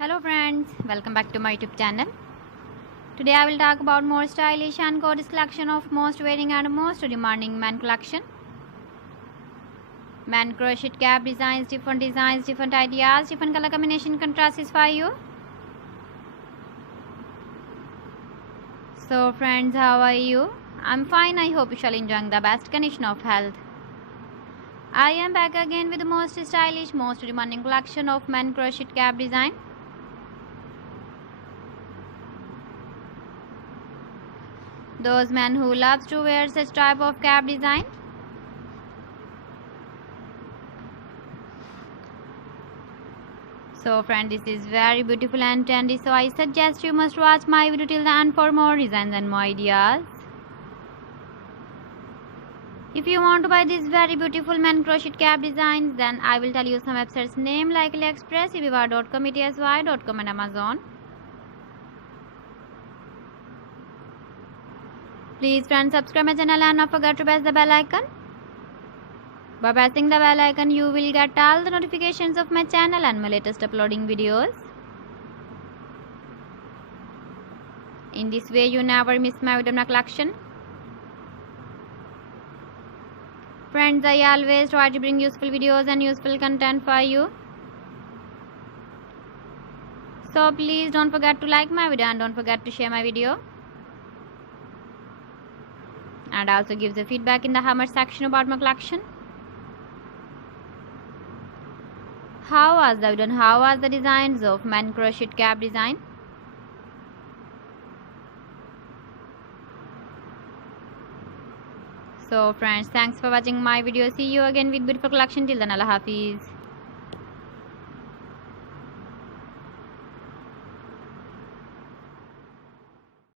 Hello friends, welcome back to my YouTube channel. Today I will talk about more stylish and gorgeous collection of most wearing and most demanding men collection. Men crochet cap designs, different ideas, different color combination contrasts for you. So friends, how are you? I'm fine. I hope you shall enjoying the best condition of health. I am back again with the most stylish, most demanding collection of men crochet cap design. Those men who loves to wear such type of cap design. So friend, this is very beautiful and trendy, so I suggest you must watch my video till the end for more designs and more ideas. If you want to buy these very beautiful men crochet cap designs, then I will tell you some websites name like AliExpress, eBay.com, etsy.com and Amazon. Please friends, subscribe my channel and not forget to press the bell icon. By pressing the bell icon, you will get all the notifications of my channel and my latest uploading videos. In this way, you never miss my video collection. Friends, I always try to bring useful videos and useful content for you. So please don't forget to like my video and don't forget to share my video. And also give the feedback in the comment section about my collection. How was the video and how was the designs of men crochet cap design? So friends, thanks for watching my video. See you again with beautiful collection. Till then, Allah Hafiz.